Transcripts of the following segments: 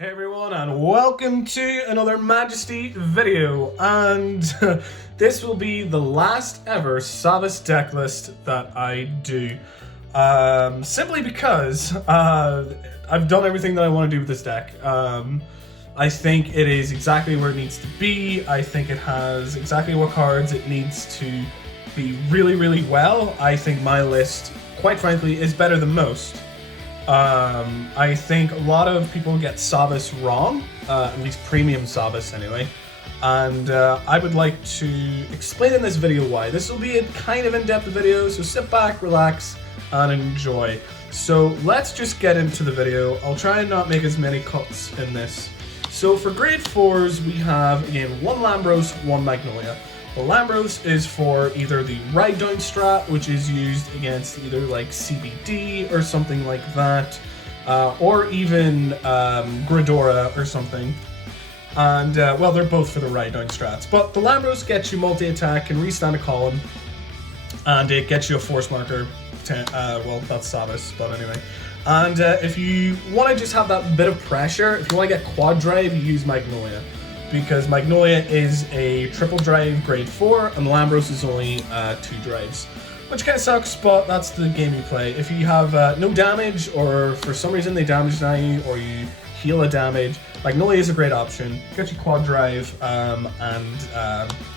Hey everyone, and welcome to another Majesty video, and this will be the last ever THAVAS deck list that I do. Simply because I've done everything that I want to do with this deck. I think it is exactly where it needs to be. I think it has exactly what cards it needs to be really well. I think my list, quite frankly, is better than most. I think a lot of people get THAVAS wrong, at least premium THAVAS anyway, and I would like to explain in this video why. This will be a kind of in-depth video, so sit back, relax, and enjoy. So let's just get into the video. I'll try and not make as many cuts in this. So for grade 4s, we have, again, one Lambros, one Magnolia. The Lambros is for either the ride down strat, which is used against either like CBD or something like that, or even Gridora or something. And well, they're both for the ride down strats. But the Lambros gets you multi-attack and restand a column, and it gets you a force marker. Well, that's THAVAS, but anyway. And if you want to just have that bit of pressure, if you want to get quad drive, you use Magnolia. Because Magnolia is a triple drive grade 4 and Lambros is only 2 drives. Which kind of sucks, but that's the game you play. If you have no damage, or for some reason they damage down you, or you heal a damage, Magnolia is a great option. Get you quad drive, and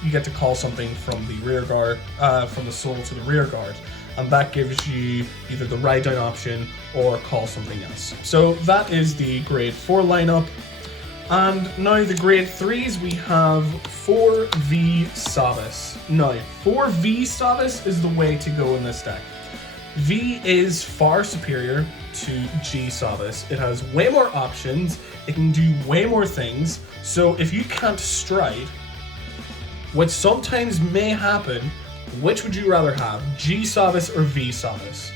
you get to call something from the rear guard, from the soul to the rear guard. And that gives you either the ride down option or call something else. So that is the grade 4 lineup. And now the grade 3s, we have 4V THAVAS. Now, 4V THAVAS is the way to go in this deck. V is far superior to G THAVAS. It has way more options, it can do way more things, so if you can't stride, which sometimes may happen, which would you rather have, G THAVAS or V THAVAS?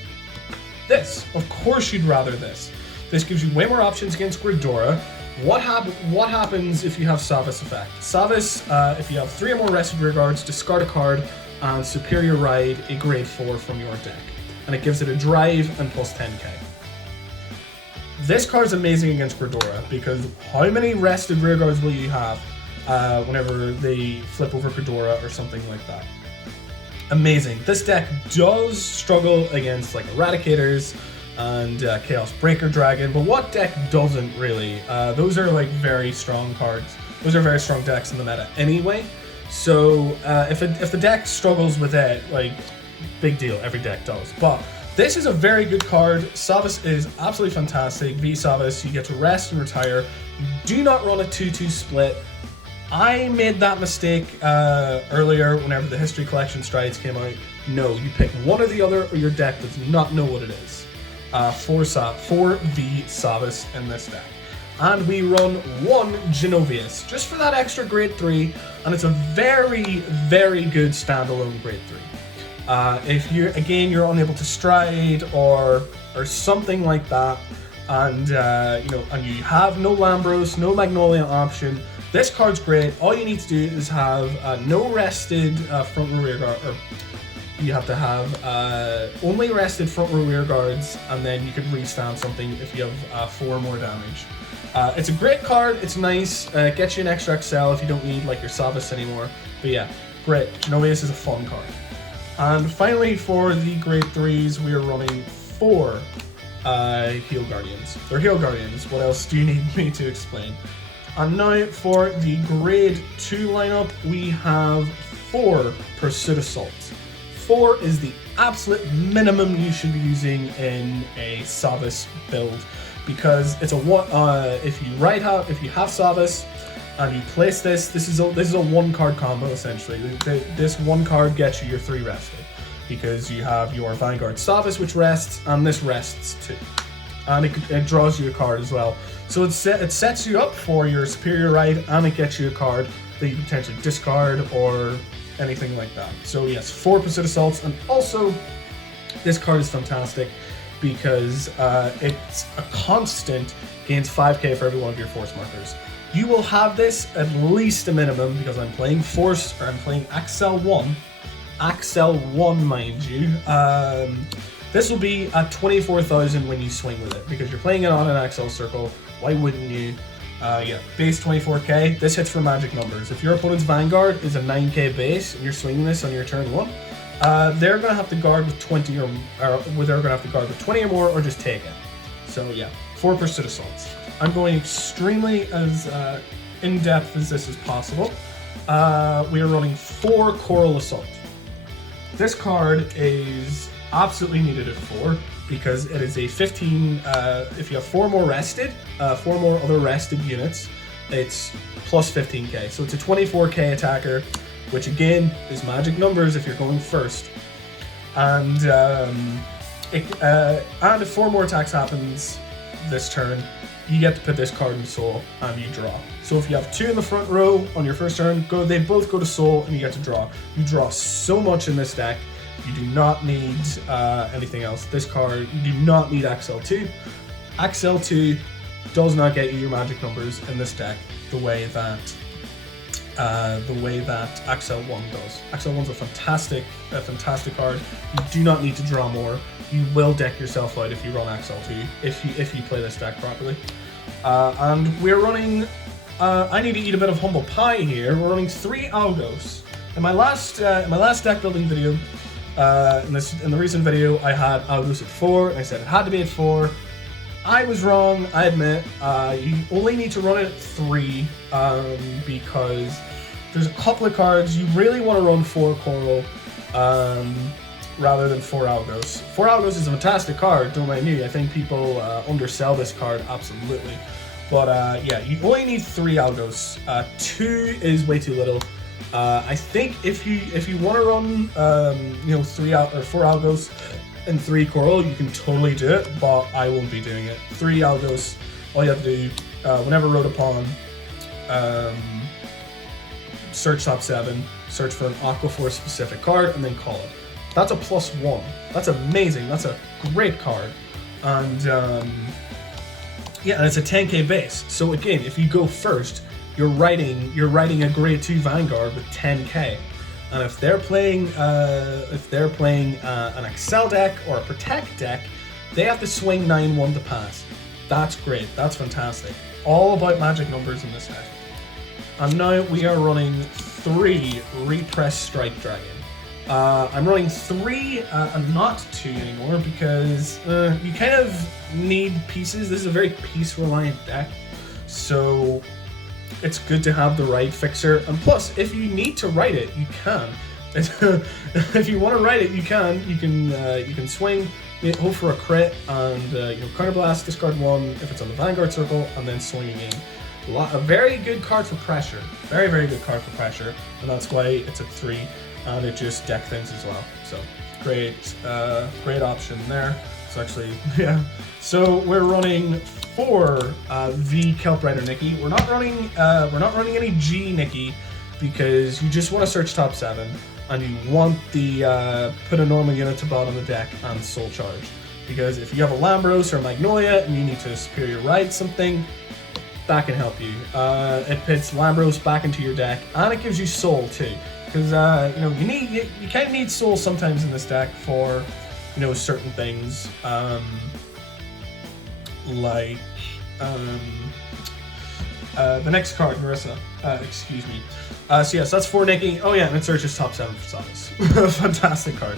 This. Of course you'd rather this. This gives you way more options against Gridora. What happens if you have THAVAS effect? THAVAS, if you have 3 or more rested rear guards, discard a card and superior ride a grade 4 from your deck. And it gives it a drive and plus 10k. This card is amazing against Gridora because how many rested rear guards will you have whenever they flip over Gridora or something like that? Amazing. This deck does struggle against like Eradicators and Chaos Breaker Dragon, but what deck doesn't really? Those are like very strong cards. Those are very strong decks in the meta anyway. So if the deck struggles with it, like, big deal, every deck does. But this is a very good card. THAVAS is absolutely fantastic. V THAVAS, you get to rest and retire. You do not run a 2-2 split. I made that mistake earlier whenever the History Collection Strides came out. No, you pick one or the other, or your deck does not know what it is. 4V THAVAS in this deck. And we run 1 Genovius, just for that extra grade 3, and it's a very good standalone grade 3. If you're unable to stride or something like that, and and you have no Lambros, no Magnolia option, this card's great. All you need to do is have no rested front and rear guard, or you have to have only rested front row rear guards, and then you could restand something if you have 4 more damage. It's a great card, it's nice, gets you an extra Axel if you don't need like your THAVAS anymore. But yeah, great. Genovius is a fun card. And finally for the grade 3s, we are running 4 Heal Guardians. They're Heal Guardians, what else do you need me to explain? And now for the grade 2 lineup, we have 4 Pursuit Assaults. 4 is the absolute minimum you should be using in a THAVAS build, because it's a if you have THAVAS and you place this is a 1-card combo essentially. This 1 card gets you your 3 rested, because you have your Vanguard THAVAS which rests, and this rests too, and it draws you a card as well. So it sets you up for your superior ride, and it gets you a card that you can potentially discard or anything like that. So yes, 4 Pursuit Assaults, and also this card is fantastic because it's a constant, gains 5k for every one of your force markers. You will have this at least a minimum, because I'm playing Force, or I'm playing Axel 1, mind you. This will be at 24,000 when you swing with it, because you're playing it on an Axel circle. Why wouldn't you? Yeah, base 24k. This hits for magic numbers. If your opponent's Vanguard is a 9k base and you're swinging this on your turn 1, they're gonna have to guard with 20 or they're gonna have to guard with 20 or more, or just take it. So yeah, 4 pursuit assaults. I'm going extremely as in depth as this is possible. We are running 4 Coral Assault. This card is absolutely needed at 4 because it is a 15. If you have 4 more rested, 4 more other rested units, it's plus 15k. So it's a 24k attacker, which again is magic numbers if you're going first. And if 4 more attacks happens this turn, you get to put this card in Soul and you draw. So if you have 2 in the front row on your first turn, they both go to Soul and you get to draw. You draw so much in this deck. You do not need anything else. This card, you do not need Axel 2. Axel 2 does not get you your magic numbers in this deck the way that Axel 1 does. Axel 1's a fantastic card. You do not need to draw more. You will deck yourself out if you run Axel 2, if you play this deck properly. And we're running, I need to eat a bit of humble pie here. We're running 3 Algos. In my last deck building video, in the recent video, I had Algos at 4, and I said it had to be at 4. I was wrong, I admit. You only need to run it at 3, because there's a couple of cards you really want to run 4 Coral, rather than 4 Algos. 4 Algos is a fantastic card, don't mind me. I think people undersell this card, absolutely. But yeah, you only need 3 Algos. 2 is way too little. I think if you want to run 3 or 4 Algos and 3 Coral, you can totally do it, but I won't be doing it. 3 Algos, all you have to do, whenever rode upon, search top 7, search for an Aquaforce specific card, and then call it. That's a +1. That's amazing. That's a great card. And yeah, and it's a 10k base. So again, if you go first, you're writing a grade 2 Vanguard with 10k. And if they're playing an Excel deck or a Protect deck, they have to swing 9-1 to pass. That's great. That's fantastic. All about magic numbers in this deck. And now we are running 3 Repress Strike Dragon. I'm running 3 and not 2 anymore because you kind of need pieces. This is a very piece-reliant deck, so it's good to have the right fixer. And plus, if you need to write it, you can. If you want to write it, you can. You can swing, hope for a crit, and counterblast, discard 1 if it's on the Vanguard circle, and then swing again. A very good card for pressure. Very, very good card for pressure, and that's why it's at 3. And it just deck things as well. So great option there. It's actually, yeah. So we're running 4 V Kelp Rider Nikki. We're not running any G Nikki because you just want to search top 7 and you want the put a normal unit to bottom of the deck and Soul Charge. Because if you have a Lambros or Magnolia and you need to Superior Ride something, that can help you. It puts Lambros back into your deck and it gives you Soul too. Because you kind of need Soul sometimes in this deck for certain things, like the next card, Marissa. Excuse me. So yes, that's 4 Nikki. Oh yeah, and it searches top 7 for THAVAS. Fantastic card.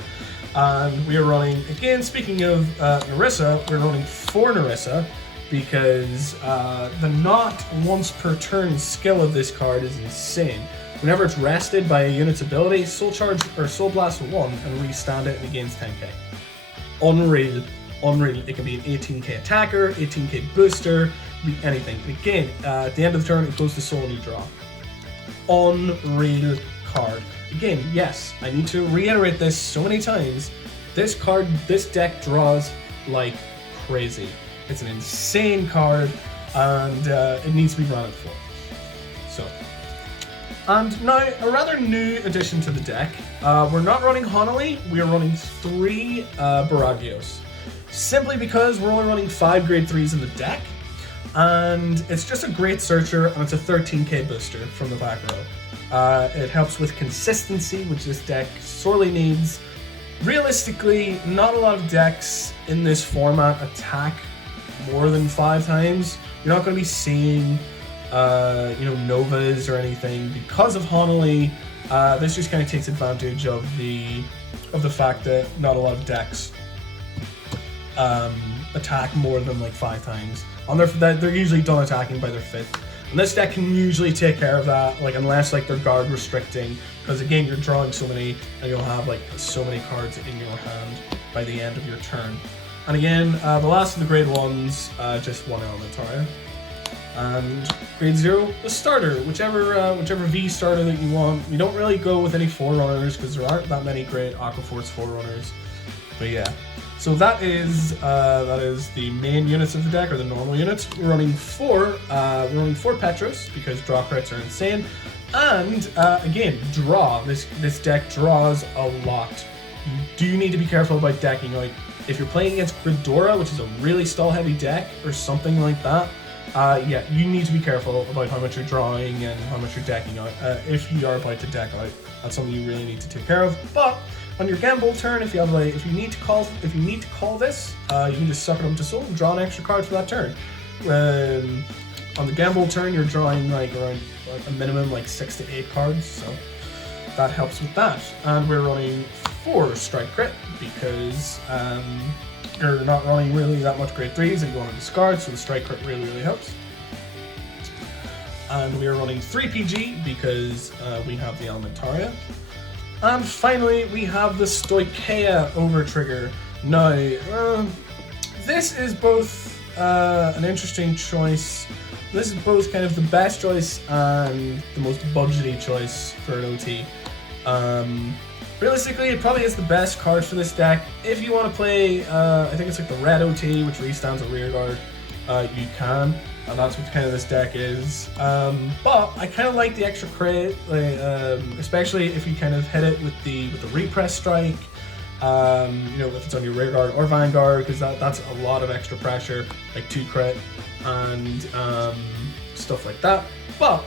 And we are running again. Speaking of Narissa, we're running 4 Narissa because the not once per turn skill of this card is insane. Whenever it's rested by a unit's ability, Soul Charge or Soul Blast 1 and restand it and it gains 10k. Unreal. Unreal. It can be an 18k attacker, 18k booster, be anything. Again, at the end of the turn, it goes to Soul and you draw. Unreal card. Again, yes, I need to reiterate this so many times. This deck draws like crazy. It's an insane card, and it needs to be run at 4. So. And now, a rather new addition to the deck. We're not running Honolly, we are running 3 Baragios. Simply because we're only running 5 grade 3s in the deck, and it's just a great searcher, and it's a 13k booster from the back row. It helps with consistency, which this deck sorely needs. Realistically, not a lot of decks in this format attack more than 5 times. You're not going to be seeing Novas or anything. Because of Honolulu, this just kind of takes advantage of the fact that not a lot of decks attack more than like 5 times. They're usually done attacking by their 5th. And this deck can usually take care of that, like unless like they're guard restricting, because again you're drawing so many and you'll have like so many cards in your hand by the end of your turn. And again, the last of the grade 1s, just 1 Elementaria. And grade 0, the starter, whichever V starter that you want. We don't really go with any Forerunners because there aren't that many great Aquaforce Forerunners. But yeah, so that is the main units of the deck, or the normal units. We're running 4 Petros because draw crits are insane. And again, draw. This deck draws a lot. You do need to be careful about decking out. If you're playing against Gridora, which is a really stall-heavy deck, or something like that, yeah, you need to be careful about how much you're drawing and how much you're decking out. If you are about to deck out, that's something you really need to take care of. But on your gamble turn, if you need to call this, you can just suck it up to soul and draw an extra card for that turn. On the gamble turn, you're drawing like around a minimum like 6 to 8 cards, so that helps with that. And we're running 4 strike crit because you're not running really that much grade 3s that you want to discard, so the strike crit really helps. And we are running 3 PG because we have the Elementaria. And finally, we have the Stoicheia Overtrigger. Now, this is both an interesting choice. This is both kind of the best choice and the most budgety choice for an OT. Realistically, it probably is the best card for this deck. If you want to play, I think it's like the red OT, which restands a rear guard, you can. And that's what kind of this deck is. But I kind of like the extra crit, especially if you kind of hit it with the repress strike. If it's on your rear guard or Vanguard, because that's a lot of extra pressure, like 2 crit and stuff like that. But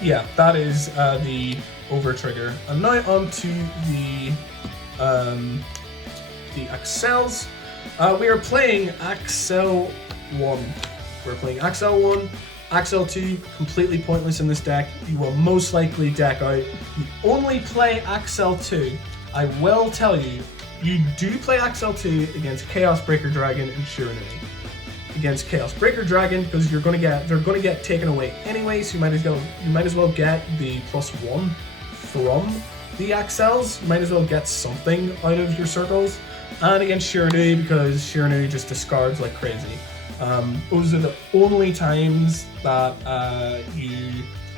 yeah, that is the Overtrigger. And now on to the Axels. We are playing Axel 1. We're playing Axel 1, Axel 2, completely pointless in this deck. You will most likely deck out. You only play Axel 2. I will tell you, you do play Axel 2 against Chaos Breaker Dragon and Shiranui. Against Chaos Breaker Dragon, because they're gonna get taken away anyway, so you might as well get the +1 from the Axels. You might as well get something out of your circles. And against Shiranui, because Shiranui just discards like crazy. Those are the only times that you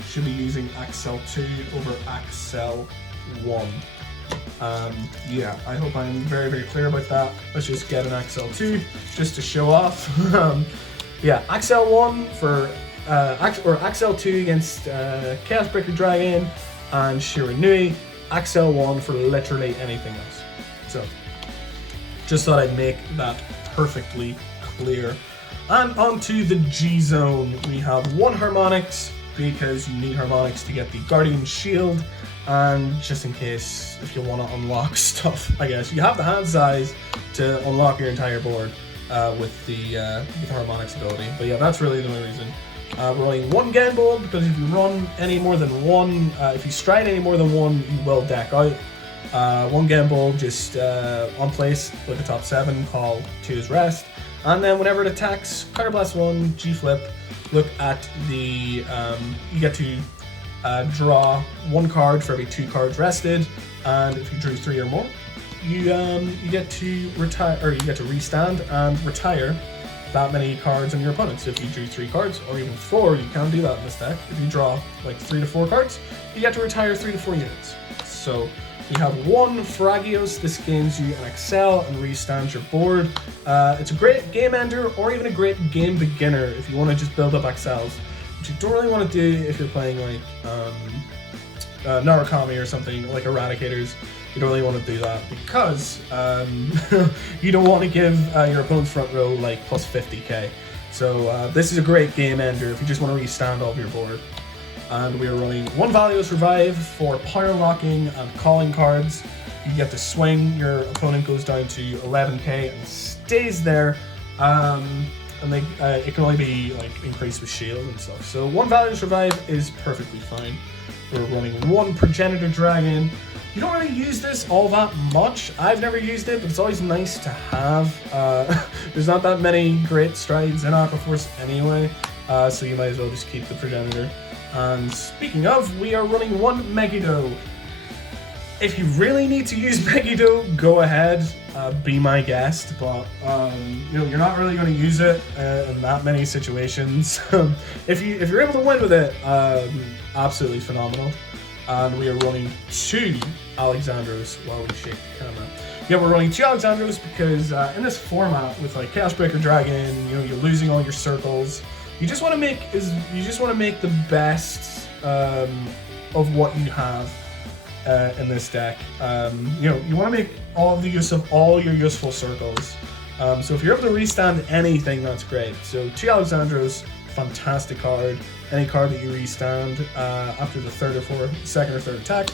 should be using Axel 2 over Axel 1. Yeah, I hope I'm very clear about that. Let's just get an Axel 2 just to show off. Yeah, Axel 1 for Axel 2 against Chaos Breaker Dragon and Shiranui. Axel 1 for literally anything else. So, just thought I'd make that perfectly clear. And onto the G Zone, we have 1 Harmonics because you need Harmonics to get the Guardian Shield, and just in case if you want to unlock stuff, I guess you have the hand size to unlock your entire board with the Harmonics ability. But yeah, that's really the only reason. We're running 1 Gamble because if you run any more than 1, if you stride any more than 1, you will deck out. 1 Gamble, just on place, look at top 7, call 2's rest. And then whenever it attacks, Counterblast 1, G-Flip, look at the, you get to draw 1 card for every 2 cards rested, and if you drew 3 or more, you get to retire, or you get to restand and retire that many cards on your opponent. So if you drew 3 cards, or even 4, you can do that in this deck. If you draw like 3 to 4 cards, you get to retire 3 to 4 units. So we have 1 Fragios. This gains you an Axel and restands your board. It's a great game ender or even a great game beginner if you want to just build up Axels, which you don't really want to do if you're playing like Narukami or something, like Eradicators. You don't really want to do that because you don't want to give your opponent's front row like plus 50k. So this is a great game ender if you just want to restand all of your board. And we are running 1 Valios Revive for power unlocking and calling cards. You get to swing, your opponent goes down to 11k and stays there. and it can only be like increased with shield and stuff. So 1 value to survive is perfectly fine. We're running 1 progenitor dragon. You don't really use this all that much. I've never used it, but it's always nice to have. There's not that many great strides in Aquaforce anyway, so you might as well just keep the progenitor. And speaking of, we are running 1 Megiddo. If you really need to use Megiddo, go ahead, be my guest, but you know, you're not really going to use it in that many situations. If you're able to win with it, absolutely phenomenal. And we are running 2 Alexandros while we shake the camera. Yeah, we're running 2 Alexandros because in this format with like Chaos Breaker Dragon, you know, you're losing all your circles. You just want to make the best of what you have in this deck. You know, you want to make all the use of all your useful circles. So if you're able to restand anything, that's great. So 2 Alexandros, fantastic card. Any card that you restand after the second or third attack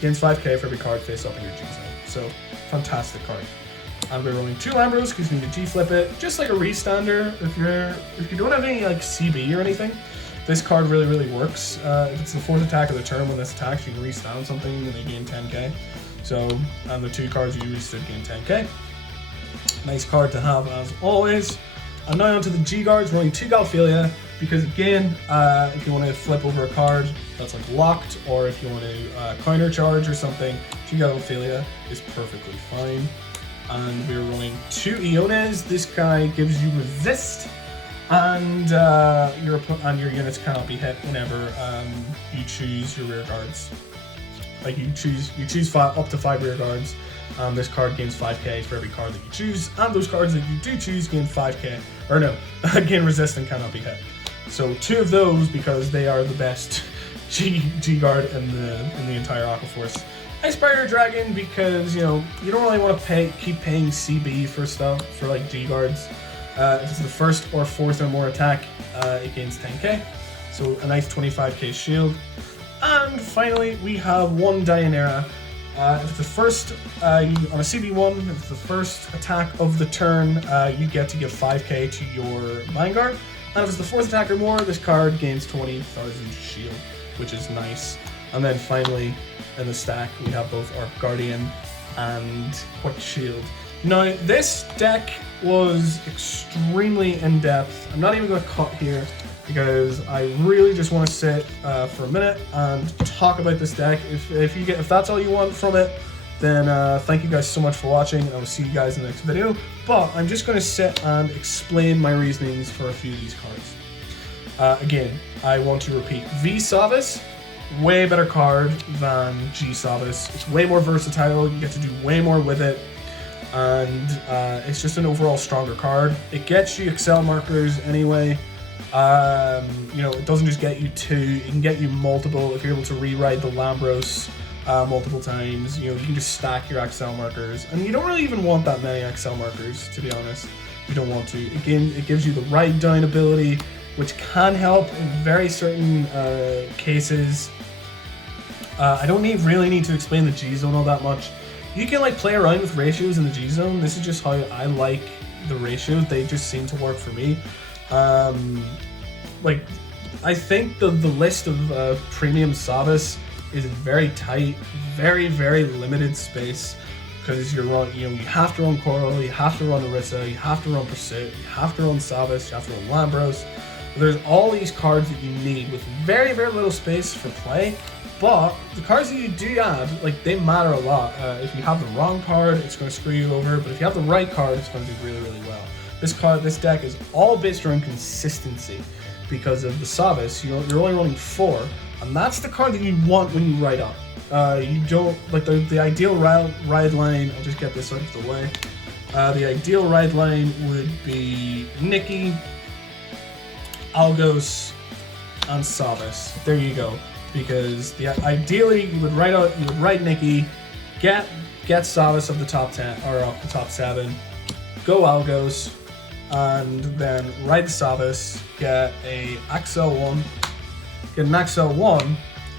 gains 5k for every card face up in your G zone. So fantastic card. And we're rolling 2 Lambros because you need to G flip it, just like a restander. If you don't have any like CB or anything, this card really works. If it's the 4th attack of the turn when this attacks, you can restand something and they gain 10k. So, and the 2 cards you restood gain 10k. Nice card to have as always. And now onto the G guards, rolling 2 Galphilia, because again, if you want to flip over a card that's like locked, or if you want to counter charge or something, 2 Galphilia is perfectly fine. And we're rolling 2 Iones. This guy gives you resist, and your units cannot be hit whenever you choose your rear guards. Like you choose up to 5 rear guards. This card gains 5k for every card that you choose, and those cards that you do choose gain 5k, or no, gain resist and cannot be hit. So 2 of those because they are the best G guard in the entire Aquaforce. Icebringer Dragon because you know you don't really want to keep paying CB for stuff for like G guards. If it's the 1st or 4th or more attack, it gains 10k. So a nice 25k shield. And finally, we have 1 Dianera. If it's the first, on a CB1, if it's the first attack of the turn, you get to give 5k to your Vanguard. And if it's the 4th attack or more, this card gains 20,000 shield, which is nice. And then finally, in the stack, we have both Arc Guardian and Quick Shield. Now, this deck was extremely in-depth. I'm not even going to cut here, because I really just want to sit for a minute and talk about this deck. If that's all you want from it, then thank you guys so much for watching, and I will see you guys in the next video. But I'm just going to sit and explain my reasonings for a few of these cards. Again, I want to repeat, THAVAS, way better card than THAVAS. It's way more versatile, you get to do way more with it, and it's just an overall stronger card. It gets you Excel markers anyway. You know, it doesn't just get you 2, it can get you multiple. If you're able to rewrite the Lambros multiple times, you know, you can just stack your Axel markers, and you don't really even want that many Axel markers, to be honest. You don't want to. Again, it gives you the ride down ability, which can help in very certain cases. I don't really need to explain the G zone all that much. You can like play around with ratios in the G zone. This is just how I like the ratios. They just seem to work for me. Like, I think the list of premium THAVAS is very tight, very limited space, because you have to run Coral, you have to run Orisa, you have to run Pursuit, you have to run THAVAS, you have to run Lambros. There's all these cards that you need with very little space for play, but the cards that you do add, like, they matter a lot. If you have the wrong card, it's going to screw you over, but if you have the right card, it's going to do really well. This deck is all based around consistency because of the THAVAS. You're only running 4, and that's the card that you want when you ride up. You don't like the ideal ride line. I'll just get this out of the way. The ideal ride line would be Nikki, Algos, and THAVAS. There you go. Because ideally you would ride Nikki, get THAVAS of the top 10 or up the top 7, go Algos, and then ride the THAVAS, get an Axel 1,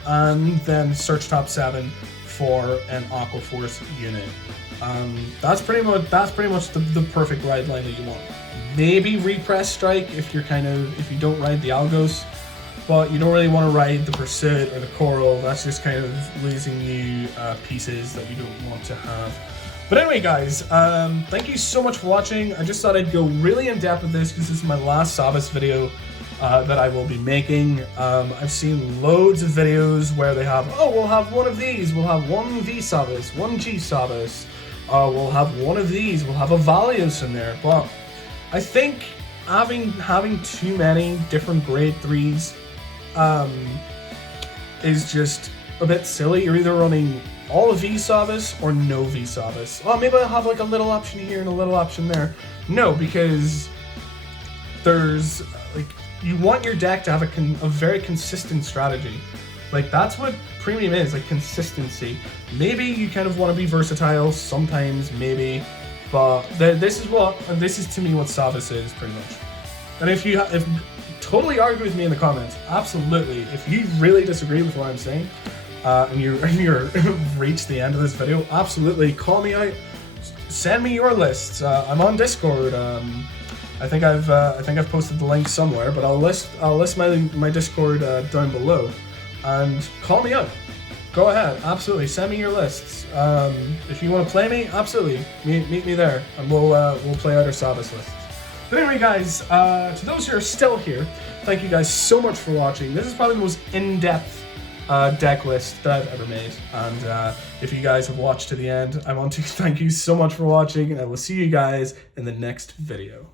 and then search top 7 for an Aquaforce unit. That's pretty much the perfect ride line that you want. maybe repress strike if you're if you don't ride the Algos, but you don't really want to ride the Pursuit or the Coral. That's just kind of losing you pieces that you don't want to have. But anyway, guys, thank you so much for watching. I just thought I'd go really in depth with this because this is my last THAVAS video that I will be making. I've seen loads of videos where they have, oh, we'll have one of these, we'll have one V THAVAS, one G THAVAS, we'll have one of these, we'll have a Valios in there. But I think having too many different grade 3s is just a bit silly. You're either running all of V THAVAS or no V THAVAS. Oh, maybe I'll have like a little option here and a little option there. No, because there's like, you want your deck to have a very consistent strategy. Like, that's what premium is, like consistency. Maybe you kind of want to be versatile sometimes, maybe, but this is to me what THAVAS is pretty much. And if totally argue with me in the comments, absolutely. If you really disagree with what I'm saying, and you're reached the end of this video, absolutely call me out. Send me your lists. I'm on Discord. I think I've posted the link somewhere, but I'll list my Discord down below, and call me out. Go ahead, absolutely. Send me your lists. If you want to play me, absolutely meet me there, and we'll play out our THAVAS lists. But anyway, guys, to those who are still here, thank you guys so much for watching. This is probably the most in-depth deck list that I've ever made, and if you guys have watched to the end, I want to thank you so much for watching, and I will see you guys in the next video.